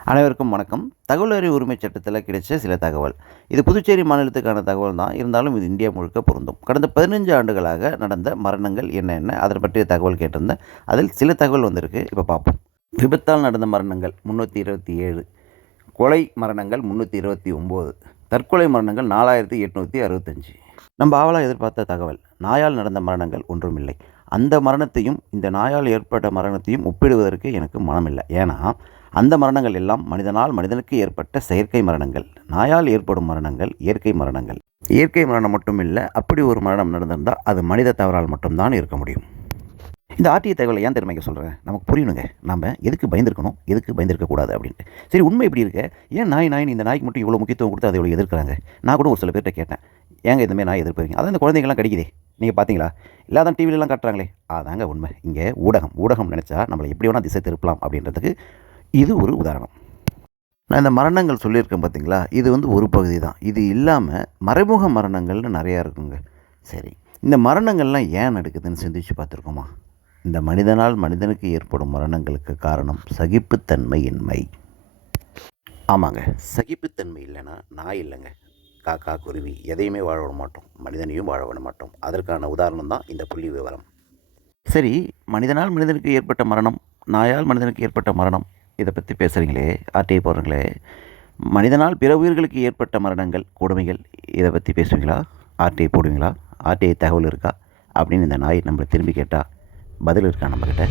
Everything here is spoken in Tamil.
அனைவருக்கும் வணக்கம். தகவல் அறியும் உரிமைச் சட்டத்தில கிடைச்ச சில தகவல். இது புதுச்சேரி மாநிலத்துக்கான தகவல் தான். இருந்தாலும் இது இந்தியா முழுக்க பொருந்தும். கடந்த 15 ஆண்டுகளாக நடந்த மரணங்கள் என்ன? அதன் பற்றிய தகவல் கேட்டிருந்தேன். அதில் சில தகவல் வந்திருக்கு. இப்ப பார்ப்போம். விபத்தால் நடந்த மரணங்கள் 327, கொலை மரணங்கள் 329, தற்கொலை மரணங்கள் 4865. நம்ம ஆவலா எதிர்பார்த்த தகவல். நாயால் நடந்த மரணங்கள் ஒன்றுமில்லை. அந்த மரணத்தையும், இந்த நாயால் ஏற்பட்ட மரணத்தையும் ஒப்பிடுவதற்கு எனக்கு மனமில்ல. ஏன்னா, அந்த மரணங்கள் எல்லாம் மனிதனால் மனிதனுக்கு ஏற்பட்ட செயற்கை மரணங்கள். நாயால் ஏற்படும் மரணங்கள் இயற்கை மரணங்கள். இயற்கை மரணம் மட்டும் இல்ல, அப்படி ஒரு மரணம் நடந்திருந்தா, அது மனித தவறால் மட்டும் தான் இருக்க முடியும். இந்த ஆர்டிஐ தகவலை ஏன் தெரியுமா சொல்கிறேன்? நமக்கு புரியணுங்க. நம்ம எதுக்கு பயந்துருக்கணும், எதுக்கு பயந்திருக்கக்கூடாது அப்படின்ட்டு. சரி, உண்மை இப்படி இருக்க, ஏன் நாயின்னு இந்த நாய்க்கு மட்டும் இவ்வளோ முக்கியத்துவம் கொடுத்து அதை இவ்வளோ எதிர்க்கிறாங்க? நான் கூட ஒரு சில பேர்கிட்ட கேட்டேன். ஏங்க இந்த மாரி நாய் எதிர்ப்பீங்க? அதான் இந்த குழந்தைங்கலாம் கடிக்குதே, நீங்கள் பார்த்தீங்களா? இல்ல அதான் டிவிலலாம் காட்டுறாங்களே, அதாங்க உண்மை. இங்கே ஊடகம் நினச்சா நம்மளை எப்படி வேணால் திசை திருப்பலாம் அப்படின்றதுக்கு இது ஒரு உதாரணம். நான் இந்த மரணங்கள் சொல்லியிருக்கேன் பார்த்தீங்களா? இது ஒரு பகுதி தான். இது இல்லாமல் மறைமுக மரணங்கள்னு நிறையா இருக்குங்க. சரி, இந்த மரணங்கள்லாம் ஏன் நடக்குதுன்னு சிந்திச்சு பார்த்துருக்கோமா? இந்த மனிதனால் மனிதனுக்கு ஏற்படும் மரணங்களுக்கு காரணம் சகிப்புத்தன்மையின்மை. ஆமாங்க, சகிப்புத்தன்மை இல்லைன்னா நாய் இல்லைங்க. காக்கா, குருவி எதையுமே வாழ விட மாட்டோம். மனிதனையும் வாழ விட மாட்டோம். அதற்கான உதாரணம் தான் இந்த புள்ளி விவரம். சரி, மனிதனால் மனிதனுக்கு ஏற்பட்ட மரணம், நாயால் மனிதனுக்கு ஏற்பட்ட மரணம், இதை பற்றி பேசுகிறீங்களே, ஆர்டிஐ போடுறீங்களே, மனிதனால் பிற உயிர்களுக்கு ஏற்பட்ட மரணங்கள், கொடுமைகள், இதை பற்றி பேசுவீங்களா? ஆர்டிஐ போடுவீங்களா? ஆர்டிஐ தகவல் இருக்கா? அப்படின்னு இந்த நாய் நம்மளை திரும்பி கேட்டால் பதில் இருக்கா நம்மக்கிட்ட?